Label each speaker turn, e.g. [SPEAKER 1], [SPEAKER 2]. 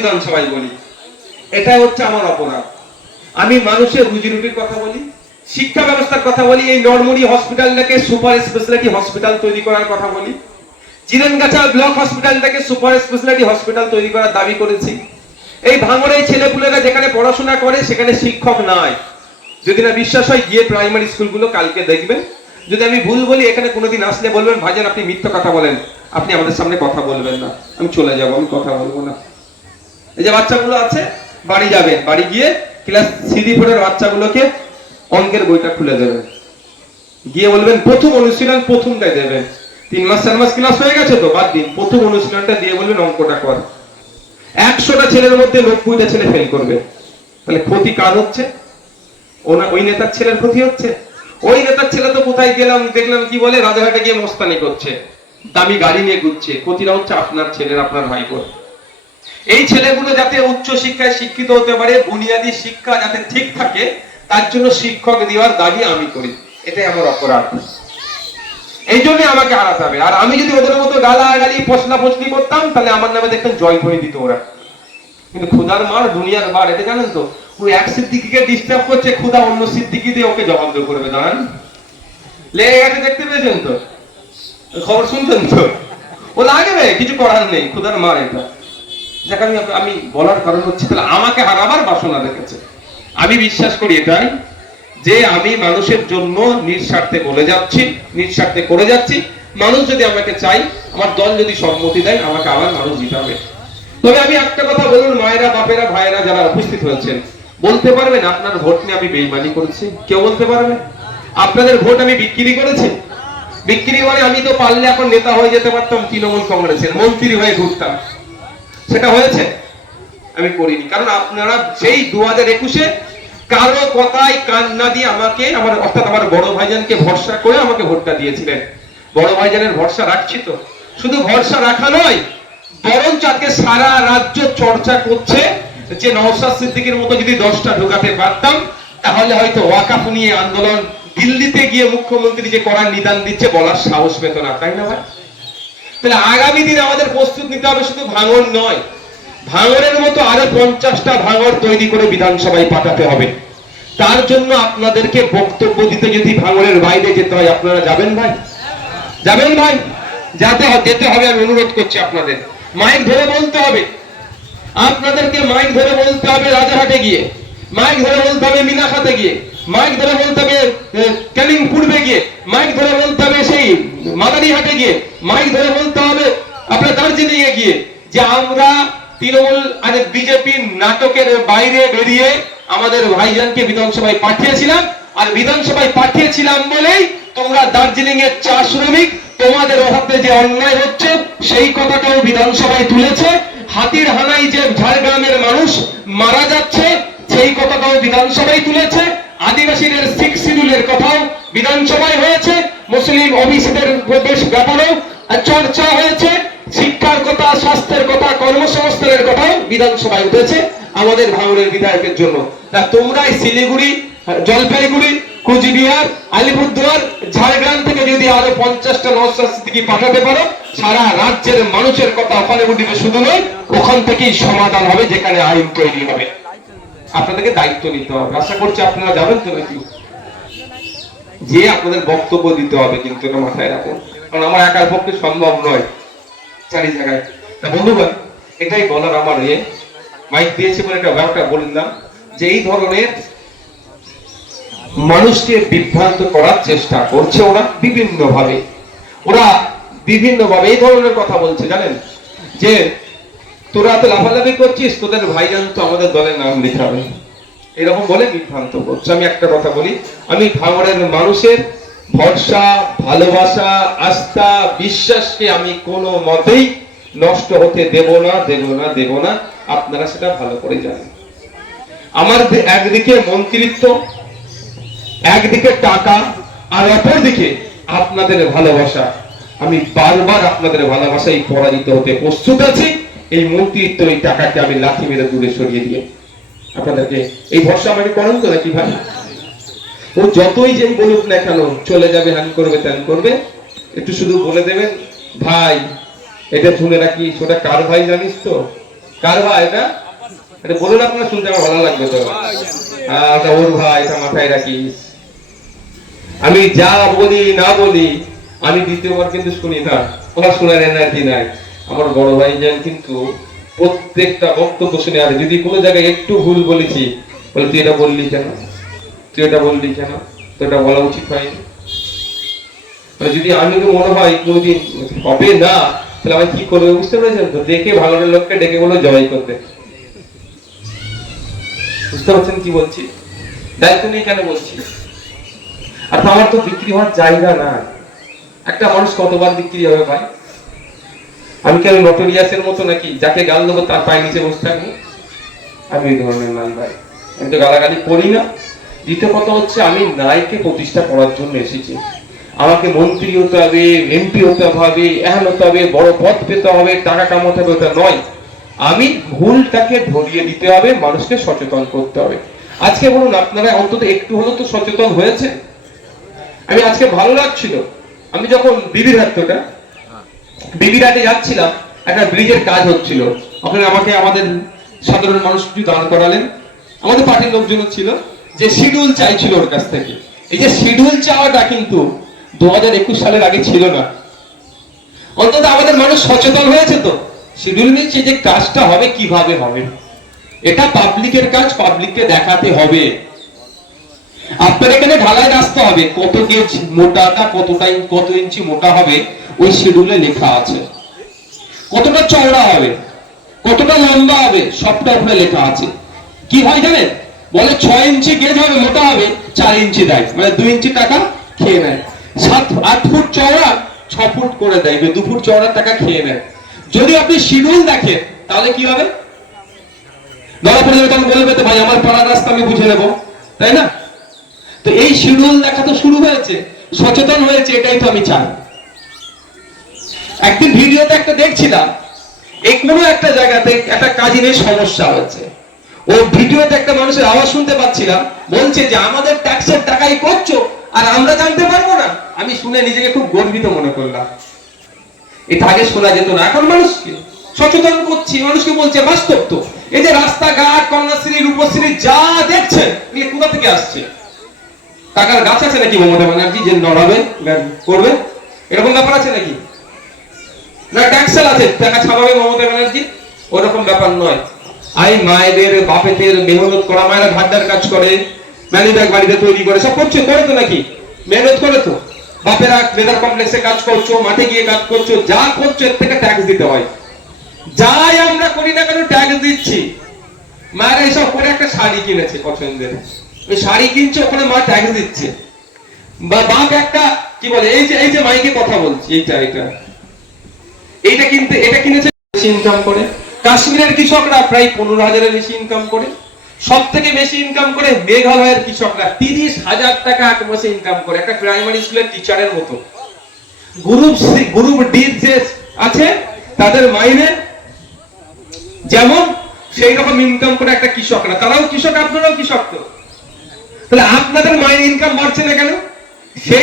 [SPEAKER 1] বিধানসভায় বলি। এটা হচ্ছে আমার অপরাধ। আমি মানুষের রুজি রুটির কথা বলি, শিক্ষা ব্যবস্থার কথা বলি, এই নরমুড়ি হসপিটালটাকে সুপার স্পেশালিটি হসপিটাল তৈরি করার কথা বলি। জিরেনগাছা ব্লক হসপিটালটাকে সুপার স্পেশালিটি হসপিটাল তৈরি করার দাবি করেছি। এই ভাঙড়ে ছেলেপুলেরা যেখানে পড়াশোনা করে, সেখানে শিক্ষক নাই। যদি না বিশ্বাস হয়, গিয়ে প্রাইমারি স্কুলগুলো কালকে দেখবেন যদি আমি ভুল বলি, এখানে কোনোদিন আসলে বলবেন, ভাইজান, আপনি মিথ্যা কথা বলেন। আপনি আমাদের সামনে কথা বলবেন না। আমি চলে যাব, আমি কথা বলব না। এই যে বাচ্চাগুলো আছে, বাড়ি যাবেন বাড়ি গিয়ে ক্লাস সিডি ফোরের বাচ্চাগুলোকে অঙ্কের বইটা খুলে দেবেন গিয়ে বলবেন, প্রথম অনুশীলন প্রথমটাই দেবেন তিন মাস, চার মাস ক্লাস হয়ে গেছে তো, বাদ দিন। প্রথম অনুশীলনটা দিয়ে বলবেন, অঙ্কটা কর। একশোটা ছেলের মধ্যে নব্বইটা ছেলে ফেল করবে। তাহলে ক্ষতি কার হচ্ছে? ওই নেতার ছেলের ক্ষতি হচ্ছে? ওই নেতার ছেলে তো কোথায় গেলাম, দেখলাম কি বলে রাজাঘাটে গিয়ে মস্তানি করছে। দামি গাড়ি নিয়ে ঘুরছে। ক্ষতিটা হচ্ছে আপনার ছেলের, আপনার ভাইবোন এই ছেলেগুলো যাতে উচ্চ শিক্ষায় শিক্ষিত হতে পারে, বুনিয়াদী শিক্ষা যাতে ঠিক থাকে, তার জন্য শিক্ষক দেওয়ার দাবি আমি করি। এটাই আমার অপরাধ। এই জন্য আমাকে হারাতে হবে। আর আমি যদি ওদের মতো গালাগালি পশলা পশলি করতাম, তাহলে আমার নামে দেখতেন জয় ধ্বনি দিত ওরা। কিন্তু খুদার মার, দুনিয়ার মার, এটা জানেন তো? ও এক সিদ্দিকিকে ডিস্টার্ব করছে খুদা অন্য সিদ্দিকি দিয়ে ওকে জবাব করবে দাঁড়ান লেগে গেছে, দেখতে পেয়েছেন তো? খবর শুনছেন তো? ও লাগবে কিছু করার নেই খুদার মার এটা। যাকে, আমি বলার কারণ হচ্ছে আমাকে হারাবার বাসনা আমি বিশ্বাস করি এটাই, যে আমি মানুষের জন্য নিঃস্বার্থে বলে যাচ্ছি, নিঃস্বার্থে করে যাচ্ছি। মানুষ যদি আমাকে চাই আমার দল যদি সম্মতি দেয়, আমাকে আবার মানুষ জিতাবে তবে আমি একটা কথা বলুন, মায়েরা, বাপেরা, ভাইয়েরা যারা উপস্থিত হয়েছেন, বলতে পারবেন, আপনার ভোট নিয়ে আমি বেইমানি করেছি? কেউ বলতে পারবে? আপনাদের ভোট আমি বিক্রি করেছি? বিক্রি মানে আমি তো পারলে এখন নেতা হয়ে যেতে পারতাম, তৃণমূল কংগ্রেসের মন্ত্রী হয়ে ঘুরতাম। সেটা হয়েছে? আমি করিনি। কারণ আপনারা সেই দু হাজার একুশে কারও কথায় কান না দিয়ে আমাকে, আমার অর্থাৎ আমার বড় ভাইজানকে ভরসা করে আমাকে ভোটটা দিয়েছিলেন। বড় ভাইজানের ভরসা রাখছি তো। শুধু ভরসা রাখা নয়, বরঞ্চ আজকে সারা রাজ্য চর্চা করছে যে নওশাদ সিদ্দিকের মতো যদি দশটা ঢোকাতে পারতাম, তাহলে হয়তো ওয়াকাফ নিয়ে আন্দোলন দিল্লিতে গিয়ে মুখ্যমন্ত্রী যে করার নিদান দিচ্ছে বলার সাহস পেত না। তাই না ভাই? তাহলে আগামী দিনে আমাদের প্রস্তুত নিতে হবে শুধু ভাঙন নয়। ভাঙনের মতো আরও পঞ্চাশটা ভাঙর তৈরি করে বিধানসভায় পাঠাতে হবে। তার জন্য আপনাদেরকে বক্তব্য দিতে যদি ভাঙনের বাইরে যেতে হয়, আপনারা যাবেন ভাই? যাবেন ভাই? যাতে যেতে হবে, আমি অনুরোধ করছি আপনাদের। মাইক ধরে বলতে হবে। আপনাদেরকে মাইক ধরে বলতে হবে রাজাহাটে গিয়ে। মাইক ধরে বলতে হবে মিনাখাতে গিয়ে। মাইক ধরে বলতে হবে ক্যানিং পূর্বে গিয়ে, মাইক ধরে বলতে হবে সেই মাদারিহাটে গিয়ে, মাইক ধরে বলতে হবে আপনার দার্জিলিং এ গিয়ে যে আমরা তৃণমূল আর বিজেপির নাটকের বাইরে বেরিয়ে আমাদের ভাইজানকে বিধানসভায় পাঠিয়েছিলাম, আর বিধানসভায় পাঠিয়েছিলাম বলেই তোমরা দার্জিলিং এর চা শ্রমিক তোমাদের হাতে যে অন্যায় হচ্ছে, সেই কথাটাও বিধানসভায় তুলেছে। হাতির হানাই যে ঝাড়গ্রামের মানুষ মারা যাচ্ছে, সেই কথাটাও বিধানসভায় তুলেছে। আদিবাসীদের সিক্স শিডিউলের কথাও বিধানসভায় হয়েছে, মুসলিম ওবিসিদের বেশ ব্যাপারেও চর্চা হয়েছে, শিক্ষার কথা, স্বাস্থ্যের কথা, কর্মসংস্থানের কথাও বিধানসভায় উঠেছে, আমাদের ভাঙনের বিধায়কের জন্য। তা তোমরাই শিলিগুড়ি, জলপাইগুড়ি, কুচবিহার, আলিপুরদুয়ার, ঝাড়গ্রাম থেকে যদি আরও পঞ্চাশটা নস্বাস্থিতি পাঠাতে পারো, সারা রাজ্যের মানুষের কথা ওখানে উঠিবে শুধু নয়, ওখান থেকেই সমাধান হবে যেখানে আইন তৈরি হবে। আপনাদেরকে দায়িত্ব নিতে হবে। আশা করছি আপনারা যাবেন তো নাকি? যে আপনাদের বক্তব্য দিতে হবে কিন্তু এটা মাথায় রাখুন। কারণ আমার একার পক্ষে সম্ভব নয়। চারি জায়গায়। তা বন্ধুগণ, এটাই বলার আমার ইয়ে মাইক দিয়েছে বলে একটা ব্যাপারটা বললাম যে এই ধরনের মানুষকে বিভ্রান্ত করার চেষ্টা করছে ওরা বিভিন্ন ভাবে ওরা বিভিন্ন ভাবে এই ধরনের কথা বলছে, জানেন? যে তোরা তো লাফালাফি করছিস? তোদের ভাইজান তো আমাদের দলের নাম দিতে হবে। এরকম বলে বিভ্রান্ত করছে। আমি একটা কথা বলি, আমি ভাঙড়ের মানুষের ভরসা, ভালোবাসা, আস্থা, বিশ্বাসকে আমি কোনো মতেই নষ্ট হতে দেব না দেব না দেব না। আপনারা সেটা ভালো করে জানেন। আমার একদিকে মন্ত্রিত্ব, একদিকে টাকা, আর অপরদিকে আপনাদের ভালোবাসা। আমি বারবার আপনাদের ভালোবাসায় পরাজিত হতে প্রস্তুত আছি। এই মন্ত্রিত্ব এই টাকাকে আমি লাথি মেরে দূরে সরিয়ে দিয়ে। আপনাদেরকে এই ভরসা আমাকে করেন তো নাকি ভাই? ও যতই যে বলুক না কেন, চলে যাবে হ্যান করবে, ত্যান করবে। একটু শুধু বলে দেবেন, ভাই, এটা শুনে রাখি ওটা কার ভাই জানিস তো? কার ভাই এটা? এটা বলুন আপনারা শুনতে, আমার ভালো লাগবে তো। এটা ওর ভাই, এটা মাথায় রাখিস। আমি যা বলি না বলি, আমি দ্বিতীয়বার কিন্তু শুনি না। ওনার শোনার এনার্জি নাই। আমার বড় ভাই যান কিন্তু প্রত্যেকটা বক্তব্য শুনে, আর যদি কোনো জায়গায় একটু ভুল বলেছি, বলে, তুই এটা বললি কেন? তুই এটা বললি কেন? তো এটা বলা উচিত হয়নি। মানে যদি আমি মনে হয় কোনোদিন হবে না, তাহলে আমি কি করব? বুঝতে পেরেছেন তো? দেখে ভালো লোককে ডেকে বলো জবাই করতে বুঝতে পারছেন কি বলছি? দায়িত্ব নিয়ে কেন বলছি? আর আমার তো বিক্রি হওয়ার জায়গা না। একটা মানুষ কতবার বিক্রি হবে ভাই? আমি কি কেন নটোরিয়াসের মতো নাকি? যাকে গাল দেবো তার পায়ে নিচে বসে থাকব। আমি এই ধরনের নাই ভাই। আমি তো গালাগালি করি না। দ্বিতীয় কথা হচ্ছে, আমি নাইকে প্রতিষ্ঠা করার জন্য এসেছি। আমাকে মন্ত্রী হতে হবে, এমপি হতে হবে এহেন হতে হবে, বড় পদ পেতে হবে, টাকা কামাতে হবে, ওটা নয়। আমি ভুলটাকে ধরিয়ে দিতে হবে, মানুষকে সচেতন করতে হবে। আজকে বলুন, আপনারা অন্তত একটু হলেও তো সচেতন হয়েছে আমি আজকে ভালো লাগছিল। আমি যখন বিবির হাটটা বিবির হাটে যাচ্ছিলাম, একটা ব্রিজের কাজ হচ্ছিল। ওখানে আমাকে আমাদের সাধারণ মানুষ কিছু দাঁড় করালেন। আমাদের পার্টির লোকজন ছিল, যে শিডিউল চাইছিল ওর কাছ থেকে। এই যে শিডিউল চাওয়াটা কিন্তু দু হাজার একুশ সালের আগে ছিল না। অন্তত আমাদের মানুষ সচেতন হয়েছে তো। শিডিউল নিচ্ছে যে কাজটা হবে, কীভাবে হবে। এটা পাবলিকের কাজ পাবলিককে দেখাতে হবে। আপনার এখানে ঢালাই রাস্তা হবে, কত গেজ মোটাটা কতটা ইন- কত ইঞ্চি মোটা হবে ওই শিডিউলে লেখা আছে। কতটা চওড়া হবে, কতটা লম্বা হবে, সবটা ওখানে লেখা আছে। কি হয় জানেন? বলে ছয় ইঞ্চি গেজ হবে, মোটা হবে, চার ইঞ্চি দেয়। মানে দুই ইঞ্চি টাকা খেয়ে নেয়। সাত, আট ফুট চওড়া, ছ ফুট করে দেয় দু ফুট চওড়া টাকা খেয়ে নেয়। যদি আপনি শিডিউল দেখেন, তাহলে কি হবে? ধরা পড়ে যাবে, তখন বলবে তো ভাই, আমার পাড়ার রাস্তা আমি বুঝে নেব। তাই না? তো এই শিডিউল দেখা তো শুরু হয়েছে, সচেতন হয়েছে, এটাই তো আমি চাই। একদিন ভিডিওতে একটা দেখছিলাম, এই কোনো একটা জায়গাতে একটা কাজিনের সমস্যা হচ্ছে ও ভিডিওতে একটা মানুষের আওয়াজ শুনতে পাচ্ছিলাম, বলছে যে, আমাদের ট্যাক্সের টাকাই করছ, আর আমরা জানতে পারব না। আমি শুনে নিজেকে খুব গর্বিত মনে করলাম। এটা আগে শোনা যেত না, এখন মানুষকে সচেতন করছি, মানুষকে বলছে, বাস্তব তো। এই যে রাস্তাঘাট, কন্যাশ্রী, রূপশ্রী যা দেখছে এগুলো কোথা থেকে আসছে? টাকার গাছ আছে নাকি মমতা ব্যানার্জি, যে নড়াবে, করবে? এরকম ব্যাপার আছে নাকি? না ট্যাক্সেল আছে। টাকা ছাপাবে মমতা ব্যানার্জি, ওরকম ব্যাপার নয়। আই, মায়েদের, বাপেদের মেহনত করা, মায়েরা ভান্ডার কাজ করে ম্যানি বাড়িতে তৈরি করে, সব করছে, করে তো নাকি? মেহনত করে তো। বাপেরা লেদার কমপ্লেক্সে কাজ করছ, মাঠে গিয়ে কাজ করছ, যা করছ, এর থেকে ট্যাক্স দিতে হয়। যাই আমরা করি না কেন ট্যাক্স দিচ্ছি। মায়েরা এসব করে একটা শাড়ি কিনেছে পছন্দের। ওই শাড়ি কিনছে, ওখানে মা ট্যাক্স দিচ্ছে। বা বাপ একটা, কি বলে, এই যে এই যে মাইকে কথা বলছি এইটা এটা এইটা কিনতে, এটা কিনেছে বেশি ইনকাম করে। কাশ্মীরের কৃষকরা প্রায় পনেরো হাজারের বেশি ইনকাম করে। সব থেকে বেশি ইনকাম করে মেঘালয়ের কৃষকরা। তিরিশ হাজার টাকা এক মাসে ইনকাম করে, একটা প্রাইমারি স্কুলের টিচারের মতো। গ্রুপ সি গ্রুপ ডি যে আছে, তাদের মাইনে যেমন সেই রকম ইনকাম করে একটা কৃষকরা। তারাও কৃষক, আপনারাও কৃষক তো। তাহলে আপনাদের মাইনে ইনকাম বাড়ছে না কেন? সেই